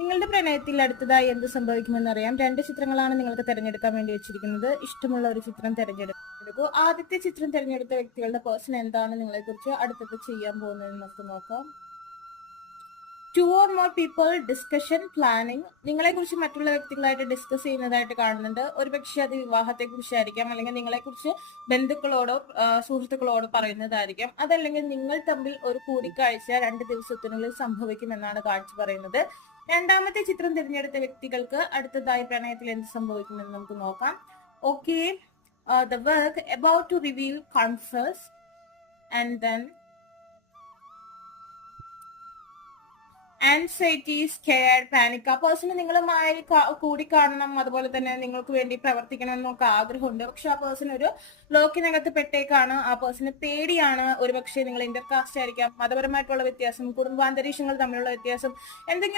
നിങ്ങളുടെ പ്രണയത്തിൽ അടുത്തതായി എന്ത് സംഭവിക്കുമെന്ന് അറിയാം. 2 ചിത്രങ്ങളാണ് നിങ്ങൾക്ക് തിരഞ്ഞെടുക്കാൻ വേണ്ടി വെച്ചിരിക്കുന്നത്. ഇഷ്ടമുള്ള ഒരു ചിത്രം തിരഞ്ഞെടുക്കൂ. ആദ്യത്തെ ചിത്രം തിരഞ്ഞെടുത്ത വ്യക്തികളുടെ പേഴ്സൺ എന്താണ് നിങ്ങളെ കുറിച്ച് അടുത്തത് ചെയ്യാൻ പോകുന്നത് നമുക്ക് നോക്കാം. 2 or more people discussion planning. നിങ്ങളെ കുറിച്ച് മറ്റുള്ള വ്യക്തികളായിട്ട് ഡിസ്കസ് ചെയ്യുന്നതായിട്ട് കാണുന്നുണ്ട്. ഒരുപക്ഷെ അത് വിവാഹത്തെ കുറിച്ചായിരിക്കാം, അല്ലെങ്കിൽ നിങ്ങളെ കുറിച്ച് ബന്ധുക്കളോടോ സുഹൃത്തുക്കളോടോ പറയുന്നതായിരിക്കാം. അതല്ലെങ്കിൽ നിങ്ങൾ തമ്മിൽ ഒരു കൂടിക്കാഴ്ച 2 ദിവസത്തിനുള്ളിൽ സംഭവിക്കുമെന്നാണ് കാണിച്ചു പറയുന്നത്. രണ്ടാമത്തെ ചിത്രം തിരഞ്ഞെടുത്ത വ്യക്തികൾക്ക് അടുത്തതായി പ്രണയത്തിൽ എന്ത് സംഭവിക്കുമെന്ന് നമുക്ക് നോക്കാം. Okay, the work about to reveal confess and then anxiety, scared, panic. ആ പേഴ്സണ് നിങ്ങളുമായി കൂടിക്കാണണം, അതുപോലെ തന്നെ നിങ്ങൾക്ക് വേണ്ടി പ്രവർത്തിക്കണം എന്നൊക്കെ ആഗ്രഹമുണ്ട്. പക്ഷെ ആ പേഴ്സൺ ഒരു ലോക്കിനകത്ത് പെട്ടേക്കാണ്. ആ പേഴ്സണ് പേടിയാണ്. ഒരുപക്ഷെ നിങ്ങൾ ഇന്റർകാസ്റ്റ് ആയിരിക്കാം, മതപരമായിട്ടുള്ള വ്യത്യാസം, കുടുംബാന്തരീക്ഷങ്ങൾ തമ്മിലുള്ള വ്യത്യാസം, എന്തെങ്കിലും